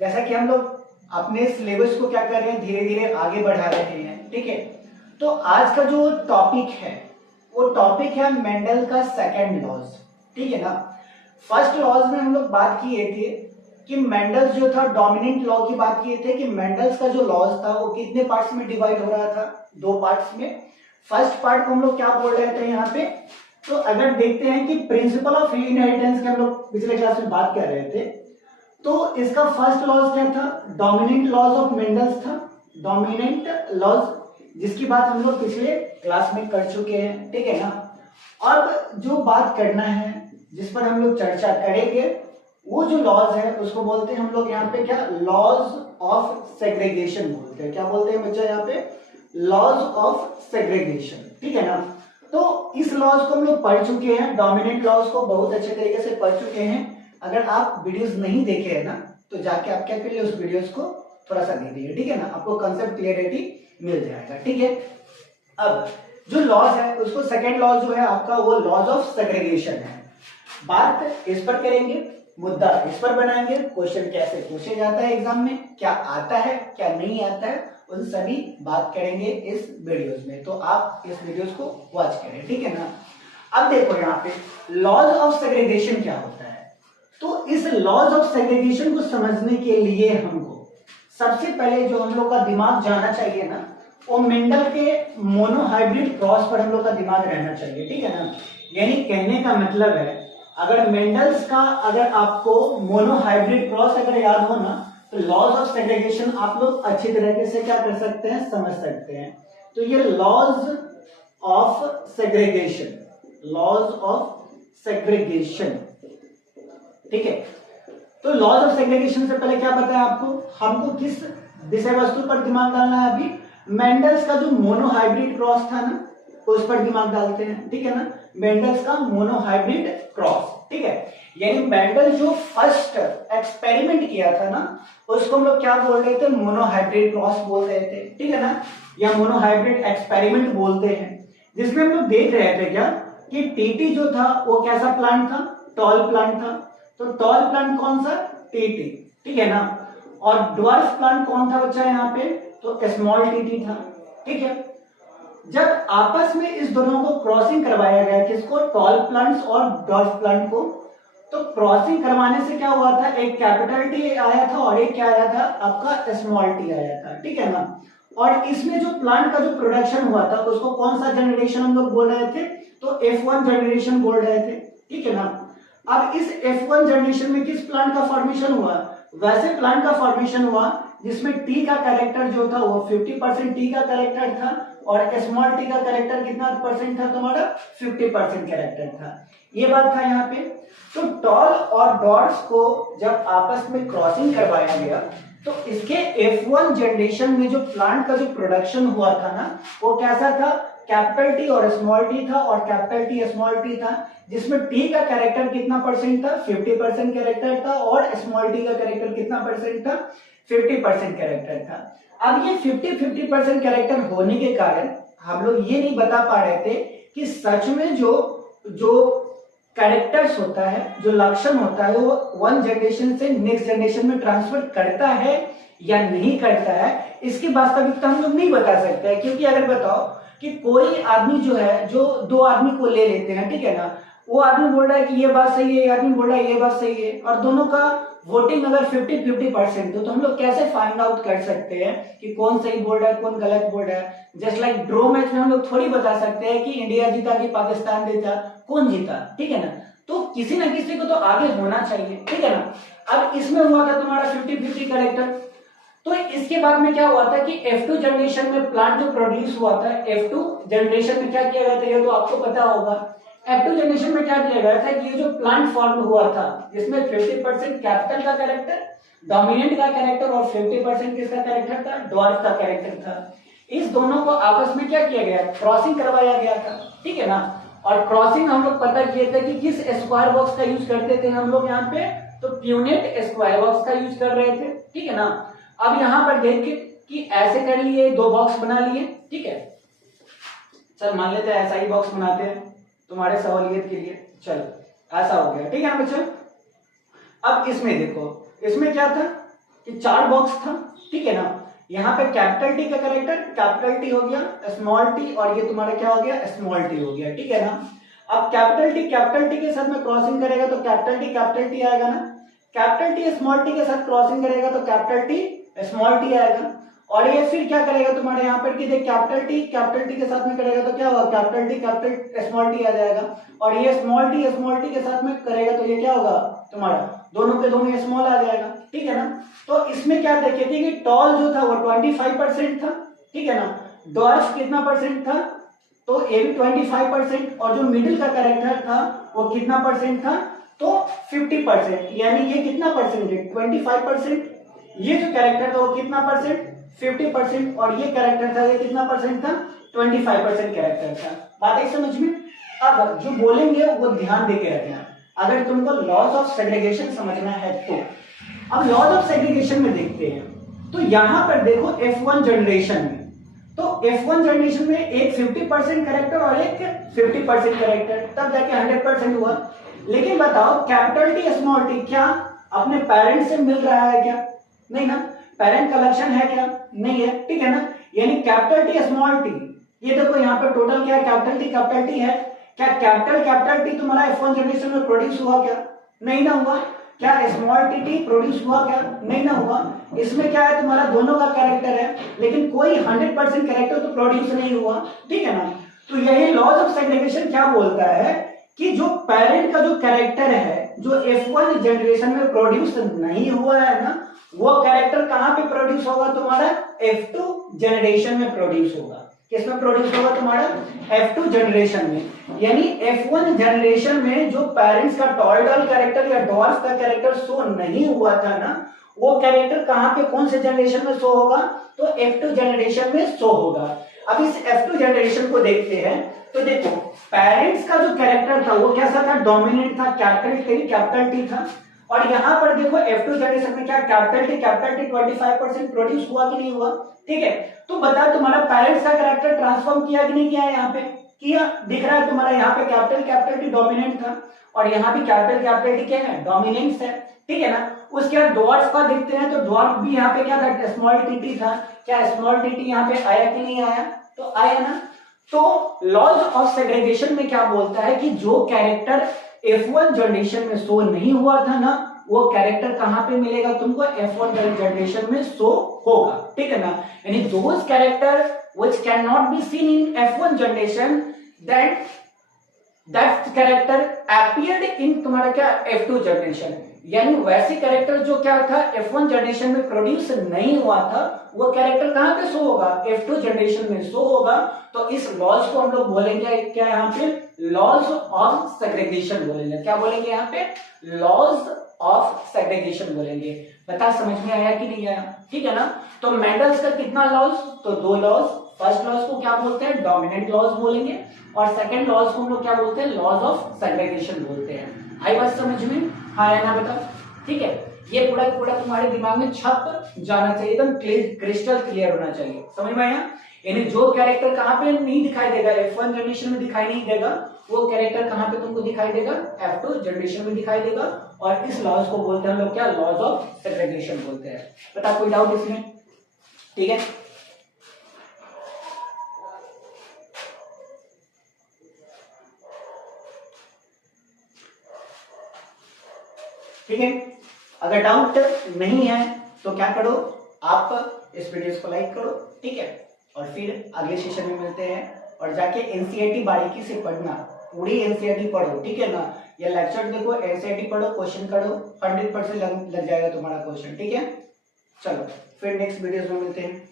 जैसा कि हम लोग अपने सिलेबस को क्या कर रहे हैं, धीरे धीरे आगे बढ़ा रहे हैं। ठीक है, तो आज का जो टॉपिक है वो टॉपिक है मेंडल का सेकंड लॉज। ठीक है ना, फर्स्ट लॉज में हम लोग बात किए थे कि मेंडल्स जो था डोमिनेंट लॉ की बात किए थे कि मेंडल्स का जो लॉज था वो कितने पार्ट्स में डिवाइड हो रहा था, 2 पार्ट्स में। फर्स्ट पार्ट को हम लोग क्या बोल रहे थे यहाँ पे, तो अगर देखते हैं कि प्रिंसिपल ऑफ इनहेरिटेंस के हम लोग पिछले क्लास में बात कर रहे थे, तो इसका फर्स्ट लॉज क्या था, डोमिनेंट लॉज ऑफ मेंडल्स था, डोमिनेंट लॉज, जिसकी बात हम लोग पिछले क्लास में कर चुके हैं। ठीक है ना, अब जो बात करना है, जिस पर हम लोग चर्चा करेंगे, वो जो लॉज है उसको बोलते हैं हम लोग यहाँ पे क्या, लॉज ऑफ सेग्रीगेशन बोलते हैं। क्या बोलते हैं बच्चा यहाँ पे, लॉज ऑफ सेग्रीगेशन। ठीक है ना, तो इस लॉज को हम लोग पढ़ चुके हैं, डोमिनेंट लॉज को बहुत अच्छे तरीके से पढ़ चुके हैं। अगर आप वीडियोस नहीं देखे हैं ना, तो जाके आप क्या करिए, उस वीडियोस को थोड़ा सा दे दीजिए। ठीक है ना, आपको कंसेप्ट क्लियरिटी मिल जाएगा। ठीक है, अब जो लॉज है उसको सेकंड लॉज जो है आपका वो लॉज ऑफ सेग्रीगेशन है। बात इस पर करेंगे, मुद्दा इस पर बनाएंगे, क्वेश्चन कैसे पूछे जाता है एग्जाम में, क्या आता है क्या नहीं आता है, उन सभी बात करेंगे इस वीडियोस में। तो आप इस वीडियोस को वॉच करें। ठीक है ना, अब देखो यहाँ पे लॉज ऑफ सेग्रीगेशन क्या होता है। तो इस लॉज ऑफ सेग्रीगेशन को समझने के लिए हमको सबसे पहले जो हम लोग का दिमाग जाना चाहिए ना, वो मेंडल के मोनोहाइब्रिड क्रॉस पर हम लोग का दिमाग रहना चाहिए। ठीक है ना, यानी कहने का मतलब है, अगर मेंडल्स का अगर आपको मोनोहाइब्रिड क्रॉस अगर याद हो ना, तो लॉज ऑफ सेग्रीगेशन आप लोग अच्छी तरीके से क्या कर सकते हैं, समझ सकते हैं। तो ये laws of segregation, laws of segregation. ठीक है, तो लॉज ऑफ सेग्रीगेशन से पहले क्या बताया आपको, हमको किस विषय वस्तु पर दिमाग डालना है। अभी मेंडल्स का जो मोनोहाइब्रिड क्रॉस था ना, उस पर दिमाग डालते हैं। ठीक है ना, मेंडल्स का मोनोहाइब्रिड क्रॉस। ठीक है, यानी मेंडल जो फर्स्ट एक्सपेरिमेंट किया था ना, उसको हम लोग क्या बोल रहे थे, मोनोहाइब्रिड क्रॉस बोल रहे थे। ठीक है ना, या मोनोहाइब्रिड एक्सपेरिमेंट बोलते हैं, जिसमें हम लोग देख रहे थे क्या कि टीटी जो था वो कैसा प्लांट था, टॉल प्लांट था। तो टॉल प्लांट कौन सा, टीटी। ठीक है ना, और ड्वार्फ प्लांट कौन था बच्चा यहाँ पे, तो स्मॉल टीटी था। ठीक है, जब आपस में इस दोनों को क्रॉसिंग करवाया गया, किसको, टॉल प्लांट्स और ड्वार्फ प्लांट को, तो क्रॉसिंग करवाने से क्या हुआ था, एक कैपिटल टी आया था और एक क्या आया था, आपका स्मॉल टी आया था। ठीक है ना, और इसमें जो प्लांट का जो प्रोडक्शन हुआ था उसको कौन सा जनरेशन हम लोग बोल रहे थे, तो F1 जनरेशन बोल रहे थे। ठीक है ना, अब इस F1 जनरेशन में किस प्लांट का फॉर्मेशन हुआ, वैसे प्लांट का फॉर्मेशन हुआ जिसमें टी का कैरेक्टर जो था वो 50% टी का कैरेक्टर था, और स्मॉल टी का कैरेक्टर कितना परसेंट था तुम्हारा, 50% कैरेक्टर था। ये बात था यहाँ पे। तो टॉल और डॉट्स को जब आपस में क्रॉसिंग करवाया गया, तो इसके F1 जनरेशन में जो प्लांट का जो प्रोडक्शन हुआ था ना, वो कैसा था, कैपिटल टी और स्मॉल टी था, और कैपिटल टी स्मॉल टी था, जिसमें टी का कैरेक्टर कितना परसेंट था, 50% कैरेक्टर था, और स्मॉल टी का कैरेक्टर कितना परसेंट था, 50% कैरेक्टर था। अब ये 50-50% कैरेक्टर होने के कारण हम लोग ये नहीं बता पा रहे थे कि सच में जो जो कैरेक्टर्स होता है, जो लक्षण होता है, वो वन जनरेशन से नेक्स्ट जनरेशन में ट्रांसफर करता है या नहीं करता है। इसकी वास्तविकता हम लोग नहीं बता सकते हैं, क्योंकि अगर बताओ कि कोई आदमी जो है, जो 2 आदमी को ले लेते हैं, ठीक है ना, वो आदमी बोल रहा है कि ये बात सही है, ये आदमी बोल रहा है ये बात सही है, और दोनों का वोटिंग अगर 50-50% हो, तो हम लोग कैसे फाइंड आउट कर सकते हैं कि कौन सही बोल रहा है कौन गलत बोल रहा है। जस्ट लाइक ड्रॉ मैच में हम लोग थोड़ी बता सकते हैं कि इंडिया जीता कि पाकिस्तान जीता, कौन जीता। ठीक है ना, तो किसी ना किसी को तो आगे होना चाहिए। ठीक है ना, अब इसमें हुआ था तुम्हारा 50-50 कैरेक्टर। तो इसके बाद में क्या हुआ था कि F2 जनरेशन में प्लांट जो प्रोड्यूस हुआ था, F2 जनरेशन में क्या किया गया था, ये तो आपको पता होगा। F2 जनरेशन में क्या किया गया था कि ये जो प्लांट फॉर्म हुआ था, जिसमें 50% कैपिटल का कैरेक्टर, डोमिनेंट का कैरेक्टर, और 50% किसका कैरेक्टर था, ड्वार्फ का कैरेक्टर था। इस दोनों को आपस में क्या किया गया, क्रॉसिंग करवाया गया था। ठीक है ना, और क्रॉसिंग हम लोग पता किए थे कि किस स्क्वायर बॉक्स का यूज करते थे हम लोग यहाँ पे, तो प्यूनेट स्क्वायर बॉक्स का यूज कर रहे थे। ठीक है ना, अब यहां पर देखिए कि ऐसे कर लिए, 2 बॉक्स बना लिए। ठीक है, चल मान लेते हैं ऐसा ही बॉक्स बनाते हैं तुम्हारे सहूलियत के लिए। चल ऐसा हो गया। ठीक है ना बच्चों, अब इसमें देखो, इसमें क्या था, कि 4 बॉक्स था, ठीक है ना। यहाँ पे कैपिटल टी का कैरेक्टर कैपिटल टी हो गया, स्मॉल टी, और ये तुम्हारा क्या हो गया, स्मॉल टी हो गया, ठीक है ना। अब कैपिटल टी के साथ में क्रॉसिंग करेगा तो कैपिटल टी आएगा ना, कैपिटल टी स्मॉल टी के साथ क्रॉसिंग करेगा तो कैपिटल टी स्मॉल टी आएगा। और ये फिर क्या करेगा तुम्हारे यहाँ पर कि देख कैपिटल टी के साथ में करेगा तो क्या होगा, कैपिटल स्मॉल टी आ जाएगा। और ये स्मॉल टी के साथ में करेगा तो ये क्या होगा तुम्हारा, दोनों के दोनों स्मॉल आ जाएगा, ठीक है ना। तो इसमें क्या देखे थे कि टॉल जो था वो 25% था, ठीक है ना। ड्वार्फ कितना परसेंट था, तो ये भी 25%, और जो मिडिल का कैरेक्टर था वो कितना परसेंट था, तो 50%, यानी ये कितना परसेंट है, 25%। ये जो कैरेक्टर था वो कितना परसेंट, 50%, और ये कैरेक्टर था ये कितना परसेंट था, 25% कैरेक्टर था। बात है समझ में। अब जो बोलेंगे वो ध्यान दे के रखना, अगर तुमको लॉज ऑफ सेग्रीगेशन समझना है तो। अब लॉज ऑफ सेग्रीगेशन में देखते हैं, तो यहां पर देखो F1 जनरेशन में, तो F1 जनरेशन में एक 50% कैरेक्टर और एक 50% कैरेक्टर, तब जाके 100% हुआ। लेकिन बताओ कैपिटल टी स्मॉल टी क्या अपने पेरेंट से मिल रहा है क्या, नहीं ना, पेरेंट कलेक्शन है क्या, नहीं है, ठीक है ना। यानी कैपिटल टी स्मॉल टी, ये देखो यहाँ पे टोटल क्या है, कैपिटल टी है, क्या कैपिटल टी तुम्हारा F1 जनरेशन में प्रोड्यूस हुआ क्या, नहीं ना हुआ। क्या स्मॉल टी प्रोड्यूस हुआ क्या, नहीं ना हुआ। इसमें क्या है तुम्हारा दोनों का कैरेक्टर है, लेकिन कोई 100% कैरेक्टर तो प्रोड्यूस नहीं हुआ, ठीक है ना। तो यही लॉज ऑफ सेग्रीगेशन क्या बोलता है कि जो पेरेंट का जो कैरेक्टर है जो F1 जनरेशन में प्रोड्यूस नहीं हुआ है ना, वो कैरेक्टर कहां पे प्रोड्यूस होगा तुम्हारा, F2 जनरेशन में प्रोड्यूस होगा। किसमें प्रोड्यूस होगा तुम्हारा, F2 जनरेशन में। यानी F1 जनरेशन में जो पेरेंट्स का टॉर्डल कैरेक्टर या डॉर्फ का कैरेक्टर शो नहीं हुआ था ना, वो कैरेक्टर कहां पे कौन से जनरेशन में शो होगा, तो F2 जनरेशन में शो होगा। अब इस F2 जनरेशन को देखते हैं, तो देखो पेरेंट्स का जो कैरेक्टर था वो कैसा था, डोमिनेंट था, कैपिटल टी था। और यहां पर देखो F2 जनरेशन में क्या कैपिटल टी 25% प्रोड्यूस हुआ कि नहीं हुआ, ठीक है। तो बता तुम्हारा पेरेंट्स का कैरेक्टर ट्रांसफॉर्म किया कि नहीं किया है, यहाँ पे किया, दिख रहा है तुम्हारा यहाँ पे कैपिटल टी डोमिनेंट था, और यहाँ भी कैपिटल टी क्या है, डोमिनेंस है, ठीक है ना। उसके बाद ड्वार्फ का देखते हैं, तो ड्वार्फ भी यहाँ पे क्या था, स्मॉल टी था। क्या स्मॉल टी यहाँ पे आया कि नहीं आया, तो आया ना। तो लॉज ऑफ सेग्रीगेशन में क्या बोलता है कि जो कैरेक्टर F1 जनरेशन में शो नहीं हुआ था ना, वो कैरेक्टर कहां पे मिलेगा तुमको, F1 जनरेशन में शो होगा, ठीक है ना। यानी those character which can not be seen in F1 generation that character appeared in तुम्हारा क्या, F2 जनरेशन। यानी वैसे कैरेक्टर जो क्या था F1 जनरेशन में प्रोड्यूस नहीं हुआ था, वो कैरेक्टर कहां पे शो होगा, F2 जनरेशन में शो होगा। तो इस लॉज को हम लोग बोलेंगे क्या, यहाँ पे लॉज ऑफ सेग्रीगेशन बोलेंगे। क्या बोलेंगे यहाँ पे, लॉज ऑफ सेग्रीगेशन बोलेंगे। बता समझ में आया कि नहीं आया, ठीक है ना। तो मेंडल्स का कितना लॉज, तो 2 लॉज। फर्स्ट लॉज को क्या बोलते हैं, डोमिनेंट लॉज बोलेंगे, और सेकंड लॉज को हम लोग क्या बोलते हैं, लॉज ऑफ सेग्रीगेशन बोलते हैं। आई बात समझ में, हाँ या ना बता, ठीक है। ये पूरा तुम्हारे दिमाग में छप जाना चाहिए, एकदम क्रिस्टल क्लियर होना चाहिए, समझ में आया। यानी जो कैरेक्टर कहां पे नहीं दिखाई देगा, F1 जनरेशन में दिखाई नहीं देगा, वो कैरेक्टर कहां पे तुमको दिखाई देगा, F2 जनरेशन में दिखाई देगा। और इस लॉज को बोलते हैं हम लोग क्या, लॉज ऑफ सेग्रीगेशन बोलते हैं। बता कोई डाउट इसमें, ठीक है। ठीक है, अगर डाउट नहीं है तो क्या करो, आप इस वीडियो को लाइक करो, ठीक है। और फिर अगले सेशन में मिलते हैं, और जाके एनसीईआरटी बारीकी से पढ़ना, पूरी एनसीईआरटी पढ़ो, ठीक है ना। ये लेक्चर देखो, एनसीईआरटी पढ़ो, क्वेश्चन करो, 100% लग जाएगा तुम्हारा क्वेश्चन, ठीक है। चलो फिर नेक्स्ट वीडियोस में मिलते हैं।